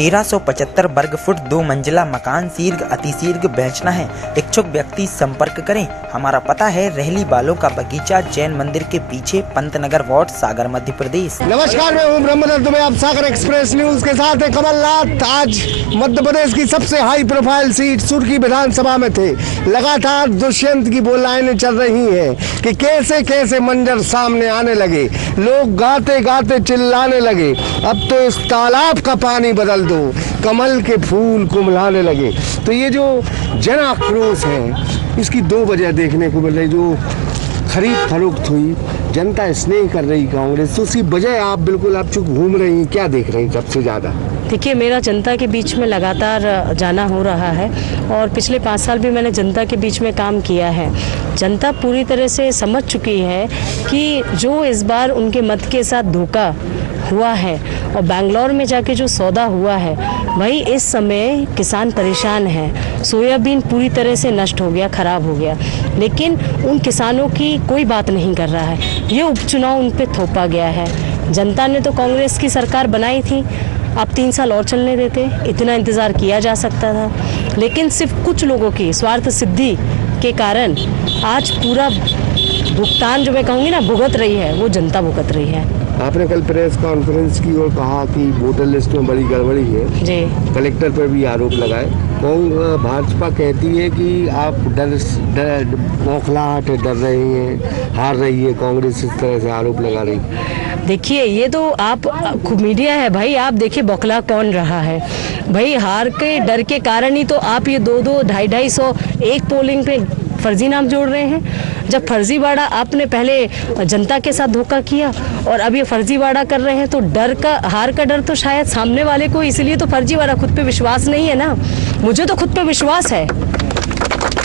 1375 वर्ग फुट 2 मंजिला मकान शीघ्र अतिशीघ्र बेचना है। इच्छुक व्यक्ति संपर्क करें। हमारा पता है रहली बालों का बगीचा, जैन मंदिर के पीछे, पंतनगर वार्ड, सागर, मध्य प्रदेश। नमस्कार, मैं हूं ब्रह्मदत्त दुबे। आप सागर एक्सप्रेस न्यूज के साथ हैं। कमलनाथ आज मध्य प्रदेश की सबसे हाई प्रोफाइल सीट सुर्खी विधानसभा में थे। लगातार दुष्यंत की बोलाएं चल रही हैं कि कैसे कैसे मंजर सामने आने लगे। लोग गाते गाते चिल्लाने लगे, अब तो इस तालाब का पानी बदल दो, कमल के फूल कुम्हलाने लगे। तो ये जो जन आक्रोश है, इसकी दो वजह देखने को मिल रही। जो खरीद फरोख्त हुई, जनता स्नेह कर रही कांग्रेस, तो उसी वजह आप चुप घूम रही हैं। क्या देख रही हैं सबसे ज़्यादा? देखिए, मेरा जनता के बीच में लगातार जाना हो रहा है और पिछले 5 साल भी मैंने जनता के बीच में काम किया है। जनता पूरी तरह से समझ चुकी है कि जो इस बार उनके मत के साथ धोखा हुआ है और बेंगलोर में जाके जो सौदा हुआ है, वही इस समय किसान परेशान हैं। सोयाबीन पूरी तरह से नष्ट हो गया, खराब हो गया, लेकिन उन किसानों की कोई बात नहीं कर रहा है। ये उपचुनाव उन पे थोपा गया है। जनता ने तो कांग्रेस की सरकार बनाई थी, आप 3 साल और चलने देते, इतना इंतज़ार किया जा सकता था। लेकिन सिर्फ कुछ लोगों की स्वार्थ सिद्धि के कारण आज पूरा भुगतान, जो मैं कहूँगी ना, भुगत रही है, वो जनता भुगत रही है। आपने कल प्रेस कॉन्फ्रेंस की और कहा कि वोटर लिस्ट में बड़ी गड़बड़ी है जी। कलेक्टर पर भी आरोप लगाए। भाजपा कहती है कि आप बौखलाहट डर रहे हैं, हार रही है कांग्रेस, इस तरह से आरोप लगा रही है। देखिए, ये तो आप मीडिया है भाई, आप देखिए बौखला कौन रहा है भाई। हार के डर के कारण ही तो आप ये 2-2, 250 एक पोलिंग पे फर्जी नाम जोड़ रहे हैं। जब फर्जीवाड़ा आपने पहले जनता के साथ धोखा किया और अब ये फर्जीवाड़ा कर रहे हैं, तो हार का डर तो शायद सामने वाले को, इसलिए तो फर्जीवाड़ा। खुद पे विश्वास नहीं है ना। मुझे तो खुद पे विश्वास है,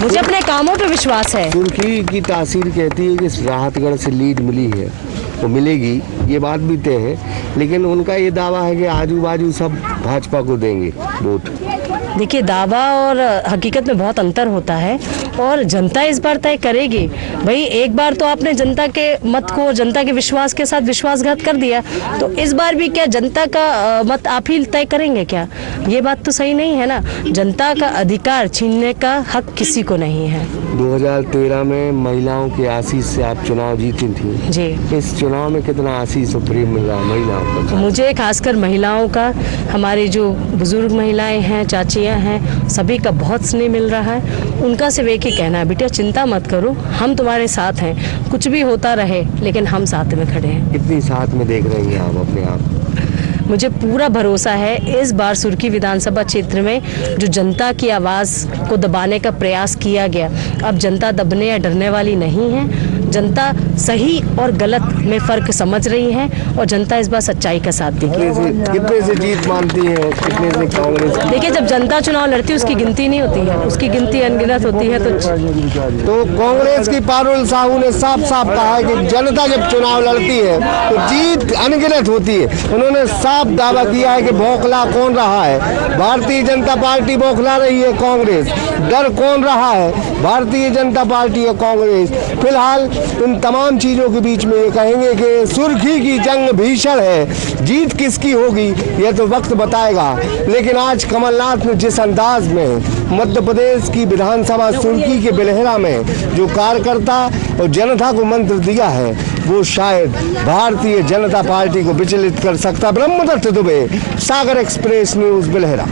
मुझे अपने कामों पे विश्वास है। सुर्खी की तासीर कहती है कि राहतगढ़ से लीड मिली है, वो मिलेगी, ये बात भी तय है, लेकिन उनका ये दावा है कि आजू बाजू सब भाजपा को देंगे वोट। देखिए, दावा और हकीकत में बहुत अंतर होता है और जनता इस बार तय करेगी भाई। एक बार तो आपने जनता के मत को, जनता के विश्वास के साथ विश्वासघात कर दिया, तो इस बार भी क्या जनता का मत आप ही तय करेंगे क्या? ये बात तो सही नहीं है ना। जनता का अधिकार छीनने का हक किसी को नहीं है। 2013 में महिलाओं के आशीष से आप चुनाव जीती थी जी। इस चुनाव में कितना आशीष और प्रेम मिल रहा है महिलाओं को? मुझे खासकर महिलाओं का, हमारी जो बुजुर्ग महिलाएं हैं, चाचियां हैं, सभी का बहुत स्नेह मिल रहा है। उनका सिर्फ एक ही कहना है, बेटा चिंता मत करो, हम तुम्हारे साथ हैं, कुछ भी होता रहे लेकिन हम साथ में खड़े हैं। कितनी साथ में देख रही हैं आप अपने आप? मुझे पूरा भरोसा है इस बार सुर्खी विधानसभा क्षेत्र में जो जनता की आवाज़ को दबाने का प्रयास किया गया, अब जनता दबने या डरने वाली नहीं है। जनता सही और गलत में फ़र्क समझ रही है और जनता इस बार सच्चाई का साथ देगी। कितने से जीत मानती है, कितने से कांग्रेस? देखिए, जब जनता चुनाव लड़ती है उसकी गिनती नहीं होती है, उसकी गिनती अनगिनत होती है। तो कांग्रेस की पारुल साहू ने साफ साफ कहा है कि जनता जब चुनाव लड़ती है तो जीत अनगिनत होती है। उन्होंने साफ दावा किया है कि बौखला कौन रहा है? भारतीय जनता पार्टी बौखला रही है, कांग्रेस। डर कौन रहा है? भारतीय जनता पार्टी और कांग्रेस। फिलहाल इन तमाम चीजों के बीच में ये कहेंगे कि सुर्खी की जंग भीषण है, जीत किसकी होगी यह तो वक्त बताएगा। लेकिन आज कमलनाथ ने जिस अंदाज में मध्य प्रदेश की विधानसभा सुर्खी के बिलहरा में जो कार्यकर्ता और जनता को मंत्र दिया है, वो शायद भारतीय जनता पार्टी को विचलित कर सकता। ब्रह्मदत्त दुबे, सागर एक्सप्रेस न्यूज, बिलहरा।